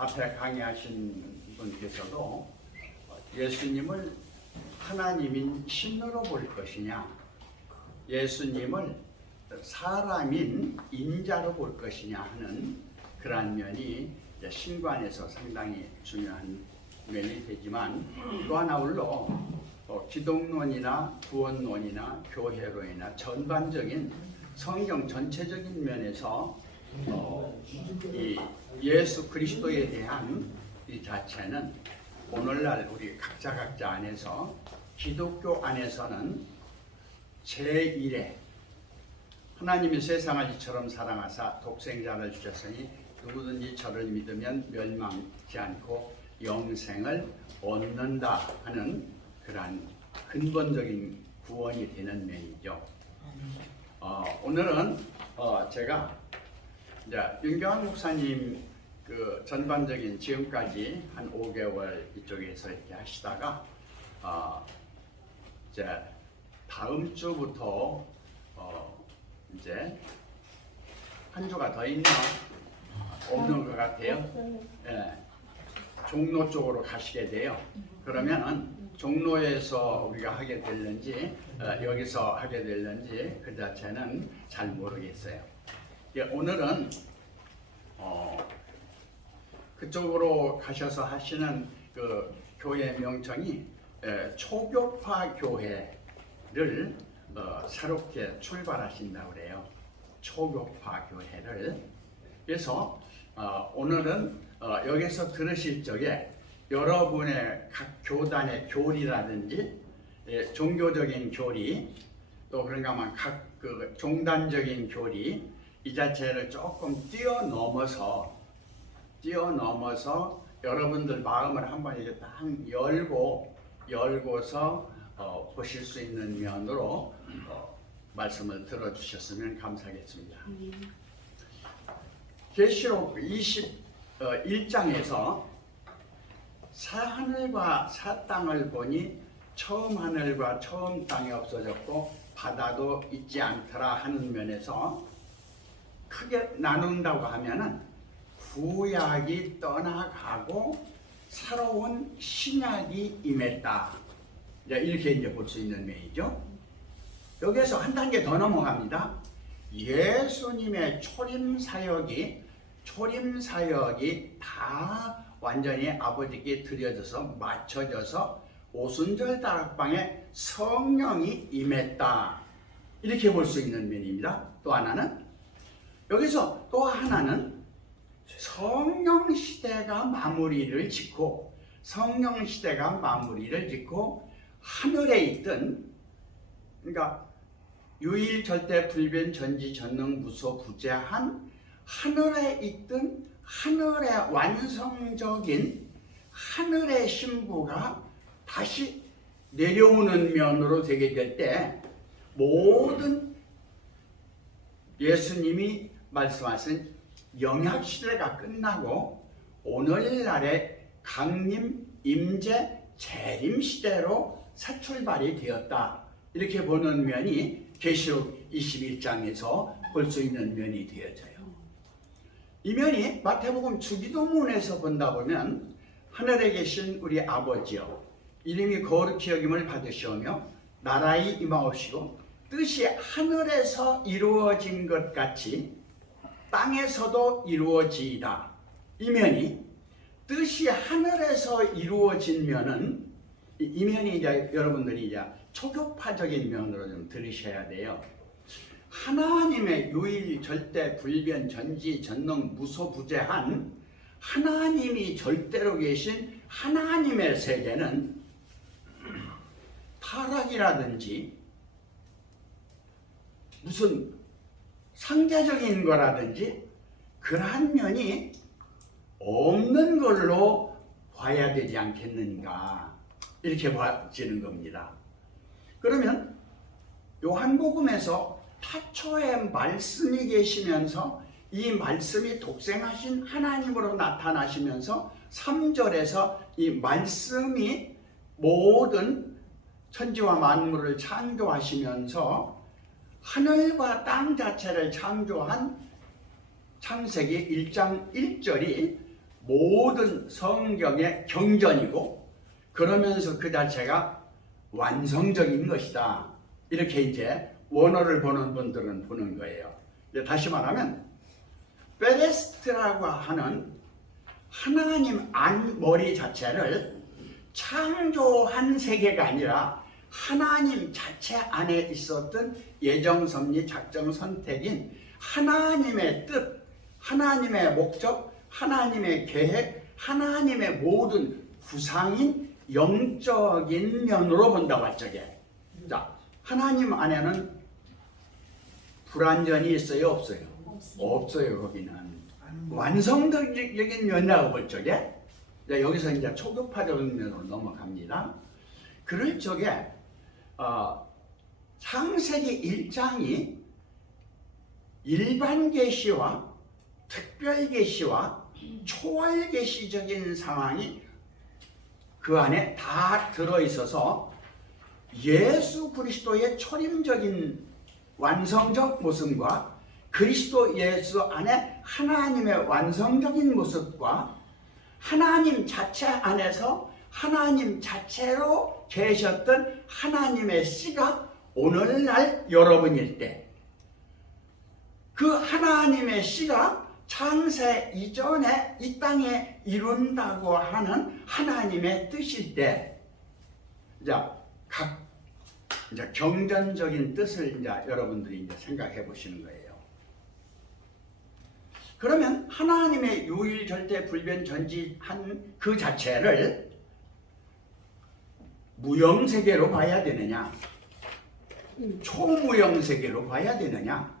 앞에 강의하신 분께서도 예수님을 하나님인 신으로 볼 것이냐, 예수님을 사람인 인자로 볼 것이냐 하는 그러한 면이 신관에서 상당히 중요한 면이 되지만, 또 하나 울러 기독론이나 구원론이나 교회론이나 전반적인 성경 전체적인 면에서 이 예수 그리스도에 대한 이 자체는 오늘날 우리 각자 안에서, 기독교 안에서는 제1의 하나님이 세상을 이처럼 사랑하사 독생자를 주셨으니 누구든지 저를 믿으면 멸망치 않고 영생을 얻는다 하는 그러한 근본적인 구원이 되는 면이죠. 오늘은 제가 이제 윤경환 목사님 그 전반적인 지금까지 한 5개월 이쪽에서 이렇게 하시다가 이제 다음 주부터 이제 한 주가 더 있나 없는 것 같아요. 예, 종로 쪽으로 가시게 돼요. 그러면은 종로에서 우리가 하게 될는지 여기서 하게 될는지 그 자체는 잘 모르겠어요. 예, 오늘은 그쪽으로 가셔서 하시는 그 교회 명称이 초교파 교회를 새롭게 출발하신다고 그래요. 초교파 교회를. 그래서 오늘은 여기서 들으실 적에 여러분의 각 교단의 교리라든지 종교적인 교리, 또 그런가 하면 각 그 종단적인 교리, 이 자체를 조금 뛰어넘어서 여러분들 마음을 한번 이렇게 딱 열고서 보실 수 있는 면으로 말씀을 들어주셨으면 감사하겠습니다. 계시록 21장에서 새 하늘과 새 땅을 보니 처음 하늘과 처음 땅이 없어졌고 바다도 있지 않더라 하는 면에서 크게 나눈다고 하면은 구약이 떠나가고 새로운 신약이 임했다, 이렇게 이제 볼 수 있는 면이죠. 여기에서 한 단계 더 넘어갑니다. 예수님의 초림 사역이 다 완전히 아버지께 드려져서 맞춰져서 오순절 다락방에 성령이 임했다, 이렇게 볼 수 있는 면입니다. 또 하나는 성령 시대가 마무리를 짓고 하늘에 있던, 그러니까 유일 절대 불변 전지 전능 무소 부재한 하늘에 있던 하늘의 완성적인 하늘의 신부가 다시 내려오는 면으로 되게 될 때, 모든 예수님이 말씀하신 영약 시대가 끝나고 오늘날의 강림, 임재, 재림 시대로 새 출발이 되었다, 이렇게 보는 면이 계시록 21장에서 볼 수 있는 면이 되어져요. 이 면이 마태복음 주기도문에서 본다 보면 하늘에 계신 우리 아버지여 이름이 거룩히 여김을 받으시오며 나라의 임하옵시고 뜻이 하늘에서 이루어진 것 같이 땅에서도 이루어지이다. 이 면이 뜻이 하늘에서 이루어진 면은, 이 면이 이제 여러분들이 이제 초교파적인 면으로 좀 들으셔야 돼요. 하나님의 유일 절대 불변 전지 전능 무소부재한 하나님이 절대로 계신 하나님의 세계는 타락이라든지 무슨 상대적인 거라든지 그러한 면이 없는 걸로 봐야 되지 않겠는가, 이렇게 봐지는 겁니다. 그러면 요한복음에서 타초에 말씀이 계시면서 이 말씀이 독생하신 하나님으로 나타나시면서 3절에서 이 말씀이 모든 천지와 만물을 창조하시면서 하늘과 땅 자체를 창조한 창세기 1장 1절이 모든 성경의 경전이고 그러면서 그 자체가 완성적인 것이다. 이렇게 이제 원어를 보는 분들은 보는 거예요. 다시 말하면 페레스트라고 하는 하나님 안머리 자체를 창조한 세계가 아니라 하나님 자체 안에 있었던 예정, 섭리, 작정, 선택인 하나님의 뜻, 하나님의 목적, 하나님의 계획, 하나님의 모든 구상인 영적인 면으로 본다고 할 적에, 자, 하나님 안에는 불완전이 있어요, 없어요? 없어요. 거기는 완성적인 면이라고 볼 적에, 여기서 이제 초급화적인 면으로 넘어갑니다. 그럴 적에 창세기 1장이 일반 계시와 특별 계시와 초월 계시적인 상황이 그 안에 다 들어있어서 예수 그리스도의 초림적인 완성적 모습과 그리스도 예수 안에 하나님의 완성적인 모습과 하나님 자체 안에서 하나님 자체로 계셨던 하나님의 씨가 오늘날 여러분일 때, 그 하나님의 씨가 창세 이전에 이 땅에 이룬다고 하는 하나님의 뜻일 때, 각 경전적인 뜻을 이제 여러분들이 이제 생각해 보시는 거예요. 그러면 하나님의 유일 절대 불변 전지한 그 자체를 무형 세계로 봐야 되느냐, 초무형 세계로 봐야 되느냐,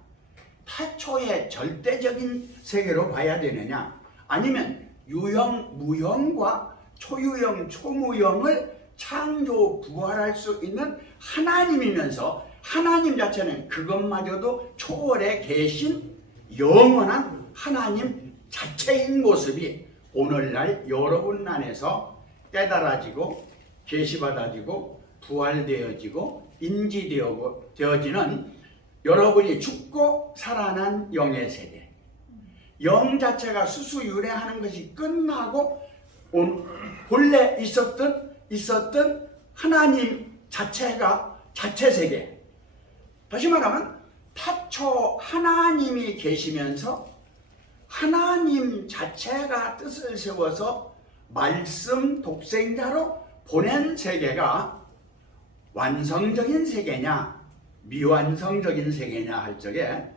타초의 절대적인 세계로 봐야 되느냐, 아니면 유형, 무형과 초유형, 초무형을 창조, 부활할 수 있는 하나님이면서 하나님 자체는 그것마저도 초월에 계신 영원한 하나님 자체인 모습이 오늘날 여러분 안에서 깨달아지고 계시받아지고 부활되어지고 인지되어지는 여러분이 죽고 살아난 영의 세계, 영 자체가 수수유래하는 것이 끝나고 본래 있었던 하나님 자체가 자체 세계, 다시 말하면 타초 하나님이 계시면서 하나님 자체가 뜻을 세워서 말씀 독생자로 보낸 세계가 완성적인 세계냐 미완성적인 세계냐 할 적에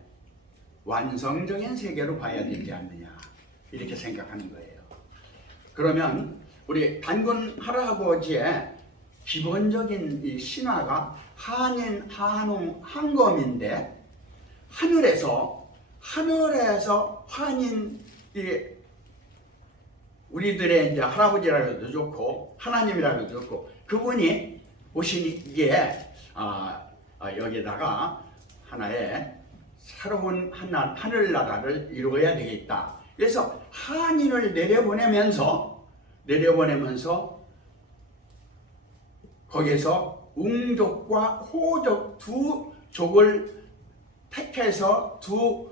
완성적인 세계로 봐야 되지 않느냐, 이렇게 생각하는 거예요. 그러면 우리 단군 할아버지의 기본적인 이 신화가 한인, 한웅, 한검인데, 하늘에서 한인, 우리들의 이제 할아버지라고 해도 좋고 하나님이라고 해도 좋고 그분이 오시기에 여기다가 하나의 새로운 하늘나라를 이루어야 되겠다. 그래서 한인을 내려보내면서 거기에서 웅족과 호족 두 족을 택해서 두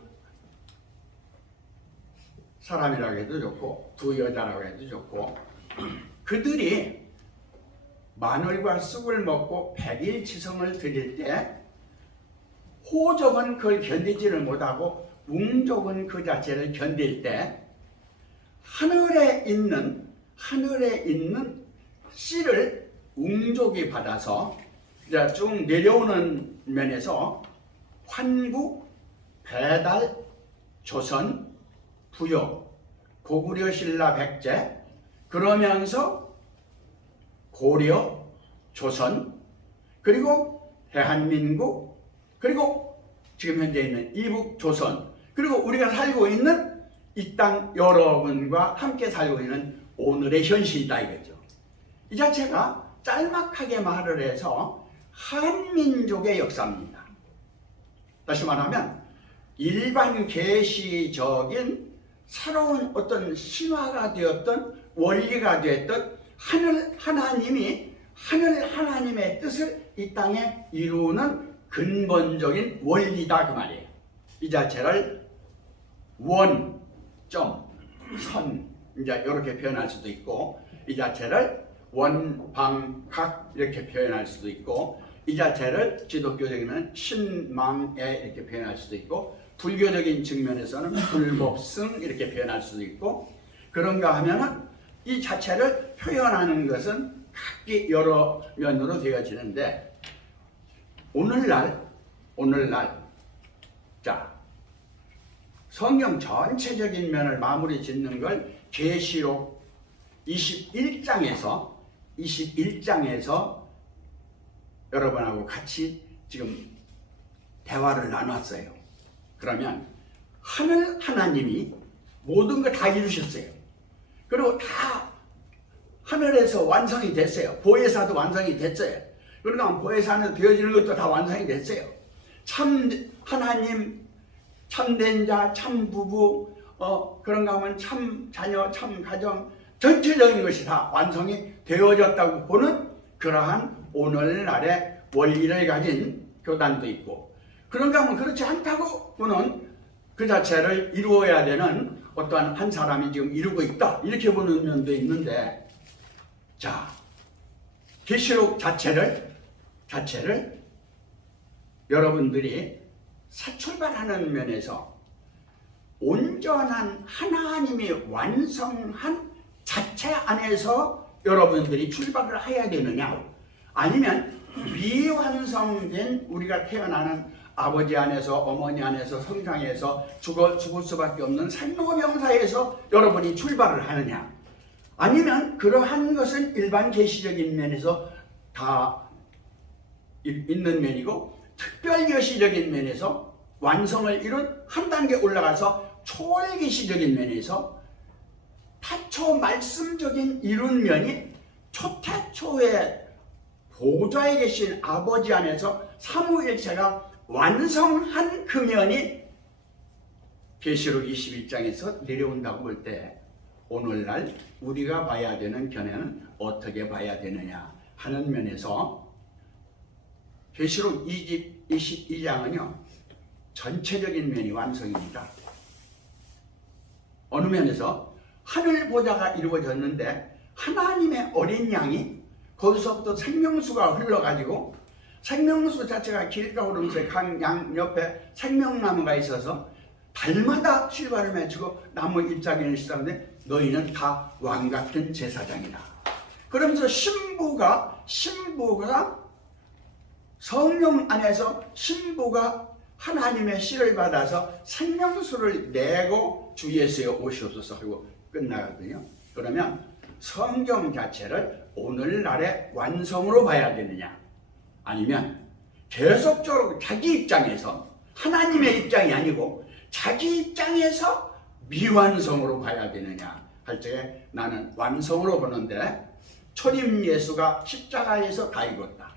사람이라고 해도 좋고 두 여자라고 해도 좋고, 그들이 마늘과 쑥을 먹고 100일 지성을 드릴 때 호족은 그걸 견디지를 못하고 웅족은 그 자체를 견딜 때 하늘에 있는 씨를 웅족이 받아서 쭉 내려오는 면에서 환국, 배달, 조선, 부여, 고구려 신라 백제, 그러면서 고려, 조선, 그리고 대한민국, 그리고 지금 현재 있는 이북 조선, 그리고 우리가 살고 있는 이 땅 여러분과 함께 살고 있는 오늘의 현실이다 이거죠. 이 자체가 짤막하게 말을 해서 한민족의 역사입니다. 다시 말하면 일반 계시적인 새로운 어떤 신화가 되었던 원리가 되었던 하나님의 뜻을 이 땅에 이루는 근본적인 원리다 그 말이에요. 이 자체를 원, 점, 선, 이제 이렇게 표현할 수도 있고, 이 자체를 원방각 이렇게 표현할 수도 있고, 이 자체를 기독교적인 신망에 이렇게 표현할 수도 있고, 불교적인 측면에서는 불법승 이렇게 표현할 수도 있고, 그런가 하면은 이 자체를 표현하는 것은 각기 여러 면으로 되어지는데, 오늘날 자, 성경 전체적인 면을 마무리 짓는 걸 계시록 21장에서 여러분하고 같이 지금 대화를 나눴어요. 그러면 하늘 하나님이 모든 걸 다 이루셨어요. 그리고 다 하늘에서 완성이 됐어요. 보혜사도 완성이 됐어요. 그러니까 보혜사는 되어지는 것도 다 완성이 됐어요. 참 하나님, 참된 자, 참 부부, 그런가 하면 참 자녀, 참 가정, 전체적인 것이 다 완성이 되어졌다고 보는 그러한 오늘날의 원리를 가진 교단도 있고, 그런가 하면 그렇지 않다고 보는 그 자체를 이루어야 되는 어떠한 한 사람이 지금 이루고 있다 이렇게 보는 면도 있는데, 자, 계시록 자체를 여러분들이 사출발하는 면에서 온전한 하나님이 완성한 자체 안에서 여러분들이 출발을 해야 되느냐, 아니면 미완성된 우리가 태어나는 아버지 안에서 어머니 안에서 성장해서 죽을 수밖에 없는 생로병사에서 여러분이 출발을 하느냐, 아니면 그러한 것은 일반 계시적인 면에서 다 있는 면이고, 특별 계시적인 면에서 완성을 이룬 한 단계 올라가서 초월 계시적인 면에서 타초 말씀적인 이룬 면이 초태초의 보좌에 계신 아버지 안에서 삼위일체가 완성한 그 면이 계시록 21장에서 내려온다고 볼 때, 오늘날 우리가 봐야 되는 견해는 어떻게 봐야 되느냐 하는 면에서 계시록 22장은요 전체적인 면이 완성입니다. 어느 면에서 하늘 보좌가 이루어졌는데 하나님의 어린 양이 거기서부터 생명수가 흘러가지고, 생명수 자체가 길가 오르면서 강 양 옆에 생명나무가 있어서 달마다 실과를 맺히고 나무 잎사귀를 씻었는데 너희는 다 왕 같은 제사장이다. 그러면서 신부가 성령 안에서 신부가 하나님의 씨를 받아서 생명수를 내고 주 예수에 오시옵소서 하고 끝나거든요. 그러면 성경 자체를 오늘날의 완성으로 봐야 되느냐, 아니면 계속적으로 자기 입장에서, 하나님의 입장이 아니고 자기 입장에서 미완성으로 봐야 되느냐 할 적에 나는 완성으로 보는데, 초림 예수가 십자가에서 다 이뤘다.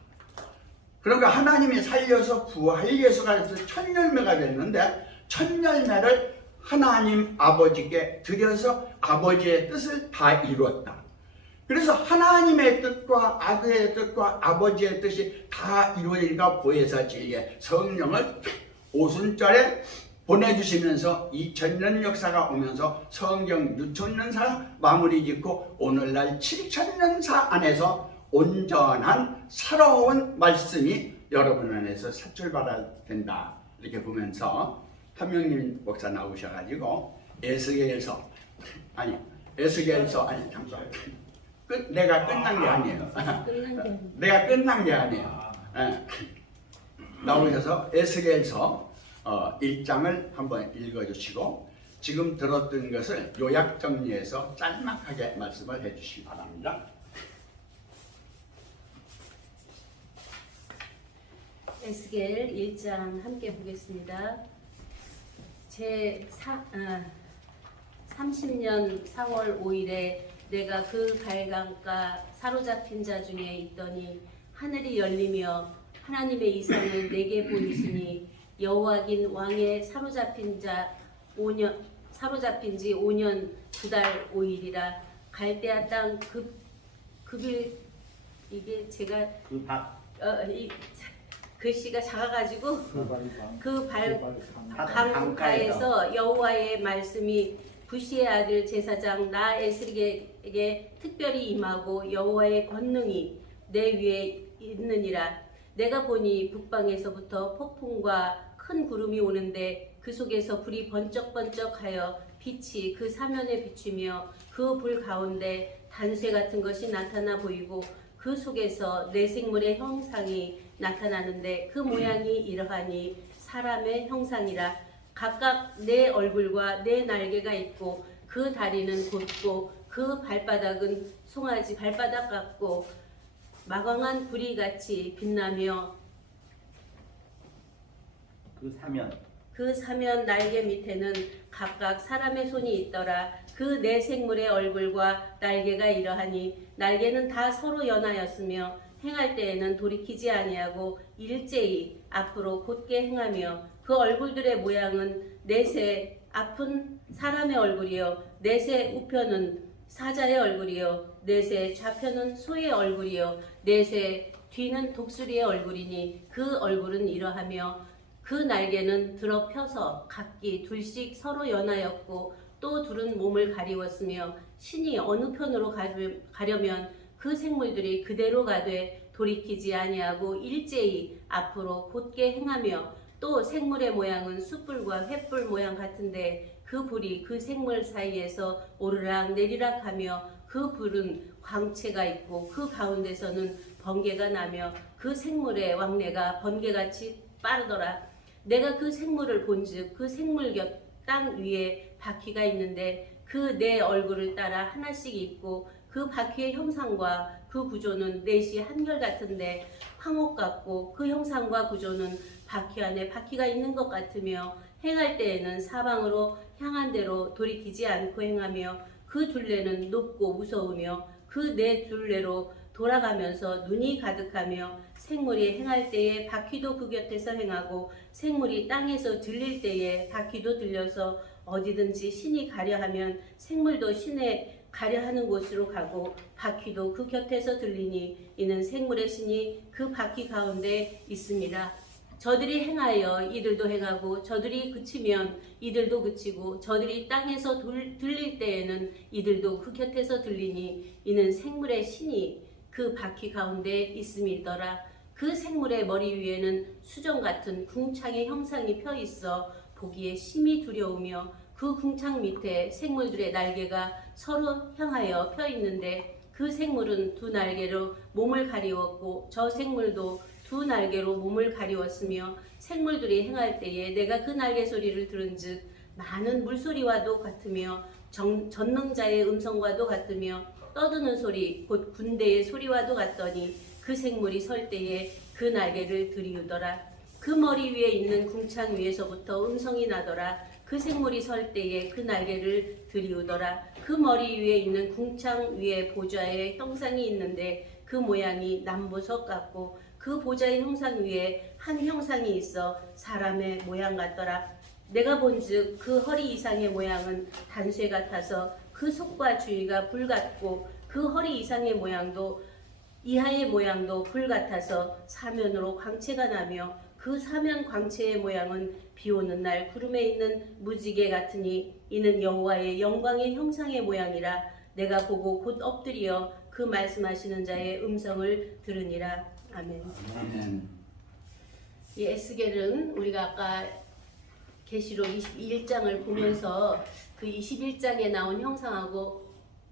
그러니까 하나님이 살려서 부활 예수가 돼서 첫 열매가 됐는데, 첫 열매를 하나님 아버지께 드려서 아버지의 뜻을 다 이뤘다. 그래서 하나님의 뜻과 아들의 뜻과 아버지의 뜻이 다 이루어지니까 보혜사 진리의 성령을 오순절에 보내주시면서 2000년 역사가 오면서 성경 6000년사 마무리 짓고 오늘날 7000년사 안에서 온전한 새로운 말씀이 여러분 안에서 사출받아야 된다. 이렇게 보면서 한명님 목사 나오셔가지고 에스겔서 내가 끝난 게 아니에요. 내가 끝난 게 아니에요. 나오셔서 에스겔서 1장을 한번 읽어주시고 지금 들었던 것을 요약 정리해서 짤막하게 말씀을 해주시기 바랍니다. 에스겔 1장 함께 보겠습니다. 제 30년 4월 5일에 내가 그 갈강가 사로잡힌 자 중에 있더니 하늘이 열리며 하나님의 이상을 내게 보이시니 여호와긴 왕의 사로잡힌 지 5년 9달 5일이라. 갈대아 땅 급일, 이게 제가 이 글씨가 작아가지고 그 강가에서 여호와의 말씀이 부시의 아들 제사장 나 에스릭에게 특별히 임하고 여호와의 권능이 내 위에 있느니라. 내가 보니 북방에서부터 폭풍과 큰 구름이 오는데 그 속에서 불이 번쩍번쩍하여 빛이 그 사면에 비추며 그 불 가운데 단쇠 같은 것이 나타나 보이고 그 속에서 내 생물의 형상이 나타나는데 그 모양이 이러하니 사람의 형상이라. 각각 내 얼굴과 내 날개가 있고 그 다리는 곧고 그 발바닥은 송아지 발바닥 같고 마광한 구리같이 빛나며 그 사면 날개 밑에는 각각 사람의 손이 있더라. 그 네 생물의 얼굴과 날개가 이러하니 날개는 다 서로 연하였으며 행할 때에는 돌이키지 아니하고 일제히 앞으로 곧게 행하며 그 얼굴들의 모양은 넷의 앞은 사람의 얼굴이요 넷의 우편은 사자의 얼굴이요 넷의 좌편은 소의 얼굴이요 넷의 뒤는 독수리의 얼굴이니 그 얼굴은 이러하며 그 날개는 들어 펴서 각기 둘씩 서로 연하였고 또 둘은 몸을 가리웠으며 신이 어느 편으로 가려면 그 생물들이 그대로 가되 돌이키지 아니하고 일제히 앞으로 곧게 행하며 또 생물의 모양은 숯불과 횃불 모양 같은데 그 불이 그 생물 사이에서 오르락 내리락 하며 그 불은 광채가 있고 그 가운데서는 번개가 나며 그 생물의 왕래가 번개같이 빠르더라. 내가 그 생물을 본즉 그 생물 곁 땅 위에 바퀴가 있는데 그 네 얼굴을 따라 하나씩 있고 그 바퀴의 형상과 그 구조는 넷이 한결 같은데 황옥 같고 그 형상과 구조는 바퀴 안에 바퀴가 있는 것 같으며 행할 때에는 사방으로 향한 대로 돌이키지 않고 행하며 그 둘레는 높고 무서우며 그 네 둘레로 돌아가면서 눈이 가득하며 생물이 행할 때에 바퀴도 그 곁에서 행하고 생물이 땅에서 들릴 때에 바퀴도 들려서 어디든지 신이 가려하면 생물도 신에 가려하는 곳으로 가고 바퀴도 그 곁에서 들리니 이는 생물의 신이 그 바퀴 가운데 있습니다. 저들이 행하여 이들도 행하고 저들이 그치면 이들도 그치고 저들이 땅에서 들릴 때에는 이들도 그 곁에서 들리니 이는 생물의 신이 그 바퀴 가운데 있음이더라. 그 생물의 머리 위에는 수정 같은 궁창의 형상이 펴 있어 보기에 심히 두려우며 그 궁창 밑에 생물들의 날개가 서로 향하여 펴 있는데 그 생물은 두 날개로 몸을 가리웠고 저 생물도 두 날개로 몸을 가리웠으며 생물들이 행할 때에 내가 그 날개 소리를 들은즉 많은 물소리와도 같으며 전능자의 음성과도 같으며 떠드는 소리 곧 군대의 소리와도 같더니 그 생물이 설 때에 그 날개를 들이우더라. 그 머리 위에 있는 궁창 위에서부터 음성이 나더라. 그 생물이 설 때에 그 날개를 들이우더라. 그 머리 위에 있는 궁창 위에 보좌의 형상이 있는데 그 모양이 남보석 같고 그 보좌의 형상 위에 한 형상이 있어 사람의 모양 같더라. 내가 본즉 그 허리 이상의 모양은 단쇠 같아서 그 속과 주위가 불 같고 그 허리 이상의 모양도 이하의 모양도 불 같아서 사면으로 광채가 나며 그 사면 광채의 모양은 비 오는 날 구름에 있는 무지개 같으니 이는 여호와의 영광의 형상의 모양이라. 내가 보고 곧 엎드려 그 말씀하시는 자의 음성을 들으니라. 아멘. 아멘. 이 에스겔은 우리가 아까 계시록 21장을 보면서 그 21장에 나온 형상하고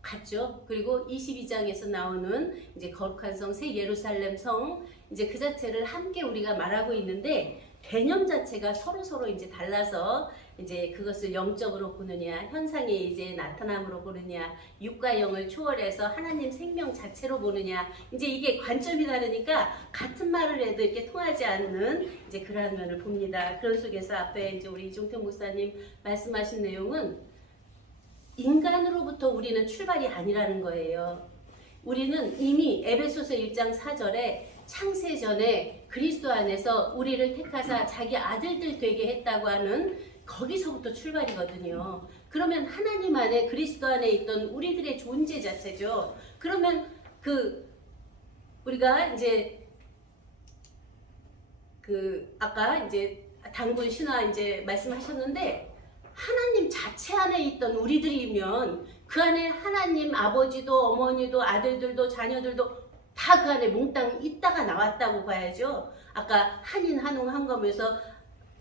같죠. 그리고 22장에서 나오는 이제 거룩한 성 새 예루살렘 성 이제 그 자체를 함께 우리가 말하고 있는데 개념 자체가 서로 이제 달라서 이제 그것을 영적으로 보느냐 현상의 이제 나타남으로 보느냐 육과 영을 초월해서 하나님 생명 자체로 보느냐 이제 이게 관점이 다르니까 같은 말을 해도 이렇게 통하지 않는 이제 그러한 면을 봅니다. 그런 속에서 앞에 이제 우리 이종택 목사님 말씀하신 내용은 인간으로부터 우리는 출발이 아니라는 거예요. 우리는 이미 에베소서 1장 4절에 창세 전에 그리스도 안에서 우리를 택하사 자기 아들들 되게 했다고 하는 거기서부터 출발이거든요. 그러면 하나님 안에 그리스도 안에 있던 우리들의 존재 자체죠. 그러면 우리가 이제 아까 이제 단군 신화 이제 말씀하셨는데 하나님 자체 안에 있던 우리들이면 그 안에 하나님 아버지도 어머니도 아들들도 자녀들도 다 그 안에 몽땅 있다가 나왔다고 봐야죠. 아까 한인 한웅 한검에서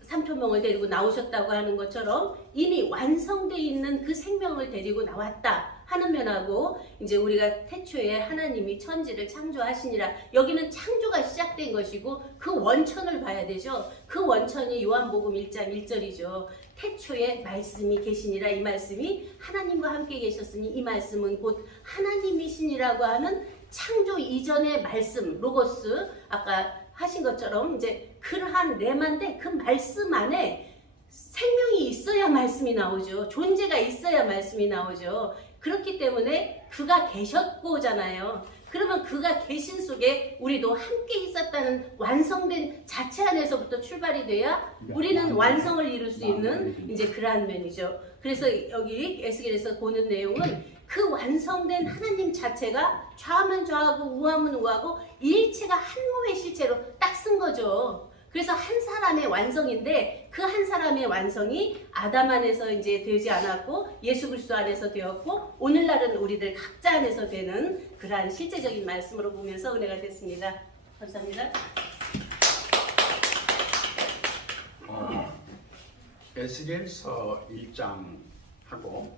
3초명을 데리고 나오셨다고 하는 것처럼 이미 완성되어 있는 그 생명을 데리고 나왔다 하는 면하고, 이제 우리가 태초에 하나님이 천지를 창조하시니라, 여기는 창조가 시작된 것이고 그 원천을 봐야 되죠. 그 원천이 요한복음 1장 1절이죠. 태초에 말씀이 계시니라, 이 말씀이 하나님과 함께 계셨으니 이 말씀은 곧 하나님이시니라고 하는 창조 이전의 말씀, 로고스, 아까 하신 것처럼 이제 그러한 레마인데 그 말씀 안에 생명이 있어야 말씀이 나오죠. 존재가 있어야 말씀이 나오죠. 그렇기 때문에 그가 계셨고잖아요. 그러면 그가 계신 속에 우리도 함께 있었다는 완성된 자체 안에서부터 출발이 돼야 우리는 완성을 이룰 수 있는 이제 그러한 면이죠. 그래서 여기 에스겔에서 보는 내용은 그 완성된 하나님 자체가 좌하면 좌하고 우하면 우하고 일체가 한 몸의 실체로 딱 쓴 거죠. 그래서 한 사람의 완성인데 그 한 사람의 완성이 아담 안에서 이제 되지 않았고 예수 그리스도 안에서 되었고 오늘날은 우리들 각자 안에서 되는 그러한 실제적인 말씀으로 보면서 은혜가 됐습니다. 감사합니다. 에스겔서 1장하고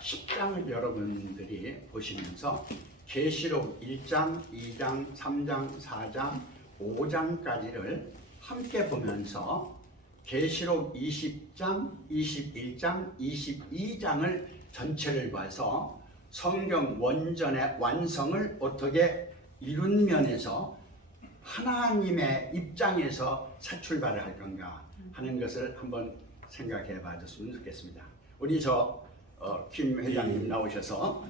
10장을 여러분들이 보시면서 계시록 1장, 2장, 3장, 4장, 5장까지를 함께 보면서 계시록 20장, 21장, 22장을 전체를 봐서 성경 원전의 완성을 어떻게 이룬 면에서 하나님의 입장에서 새 출발을 할 건가 하는 것을 한번 생각해 봐줬으면 좋겠습니다. 우리 김 회장님 나오셔서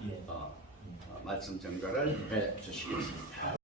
말씀 전가를 해 주시겠습니다.